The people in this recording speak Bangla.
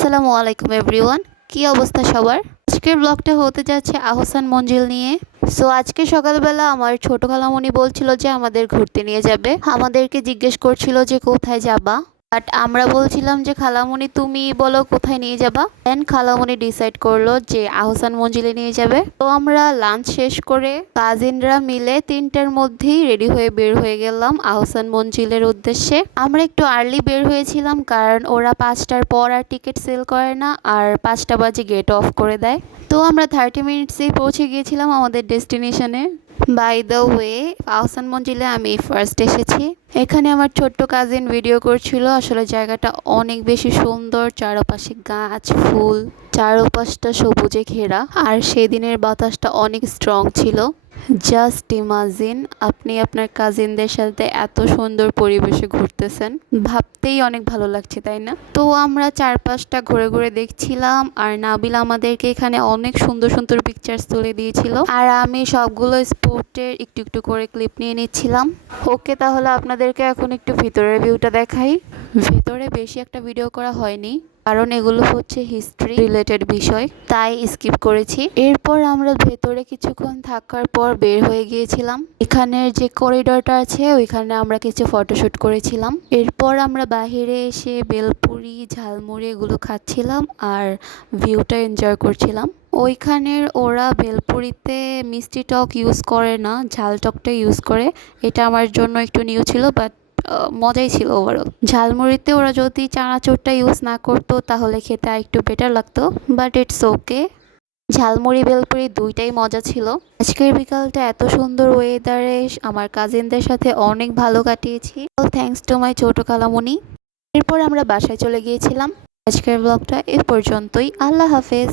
আসসালামু আলাইকুম এভরিওয়ান, কি অবস্থা সবার? আজকের ব্লগটা হতে যাচ্ছে আহসান মঞ্জিল নিয়ে। সো আজকে সকালবেলা আমার ছোট খালামণি বলছিল যে আমাদের ঘুরতে নিয়ে যাবে। আমাদেরকে জিজ্ঞেস করছিল যে কোথায় যাবা? বাট আমরা বলছিলাম যে খালামণি তুমি বলো কোথায় নিয়ে যাবা? দেন খালামণি ডিসাইড করল যে, আহসান মঞ্জিলে নিয়ে যাবে। তো আমরা লাঞ্চ শেষ করে কাজিনরা মিলে তিনটার মধ্যেই রেডি হয়ে বের হয়ে গেলাম আহসান মঞ্জিলের উদ্দেশ্যে। আমরা একটু আর্লি বের হয়েছিলাম কারণ ওরা পাঁচটার পর আর টিকিট সেল করে না আর পাঁচটা বাজে গেট অফ করে দেয়। তো আমরা থার্টি মিনিটসেই পৌঁছে গিয়েছিলাম আমাদের ডেস্টিনেশনে বাই দ্য ওয়ে আহসান মঞ্জিলে আমি ফার্স্ট এসেছি। এখানে আমার ছোট্ট কাজিন ভিডিও করছিল। আসলে জায়গাটা অনেক বেশি সুন্দর। চারপাশে গাছ, ফুল, চারপাশটা সবুজে ঘেরা। আর সেদিনের বাতাসটা অনেক স্ট্রং ছিল। জাস্ট ইমাজিন আপনি আপনার কাজিনদের সাথে এত সুন্দর পরিবেশে ঘুরতেছেন। ভাবতেই অনেক ভালো লাগছে, তাই না? তো আমরা চারপাশটা ঘুরে ঘুরে দেখছিলাম আর নাবিল আমাদেরকে এখানে অনেক সুন্দর সুন্দর পিকচার্স তুলে দিয়েছিল। আর আমি সবগুলো স্পোর্টের একটু একটু করে ক্লিপ নিয়ে নিচ্ছিলাম। ওকে তাহলে আপনাদেরকে এখন একটু ভিতরের ভিউটা দেখাই। ভেতরে বেশি একটা ভিডিও করা হয়নি। কারণ এগুলো হচ্ছে হিস্ট্রি রিলেটেড বিষয়, তাই স্কিপ করেছি। এরপর আমরা ভেতরে কিছুক্ষণ থাকার পর বের হয়ে গিয়েছিলাম। এখানের যে করিডোরটা আছে, ওইখানে আমরা কিছু ফটোশুট করেছিলাম। এরপর আমরা বাইরে এসে বেলপুরি, ঝালমুড়ি এগুলো খাচ্ছিলাম আর ভিউটা এনজয় করছিলাম। ওইখানের ওরা বেলপুরিতে মিষ্টি টক ইউজ করে না, ঝাল টকটা ইউজ করে। এটা আমার জন্য একটু নিউ ছিল বাট মজাই ছিল ওভারঅল ঝালমুড়িতে ওরা যদি চানাচুরটা ইউজ না করতো, তাহলে খেতে আর একটু বেটার লাগতো but it's okay jhalmuri, bhelpuri দুইটাই মজা ছিল। আজকের বিকালটা এত সুন্দর ওয়েদারে আমার কাজিনদের সাথে অনেক ভালো কাটিয়েছি। থ্যাংকস টু মাই ছোটো কালামণি এরপর আমরা বাসায় চলে গিয়েছিলাম। আজকের ব্লগটা এ পর্যন্তই। আল্লাহ হাফেজ।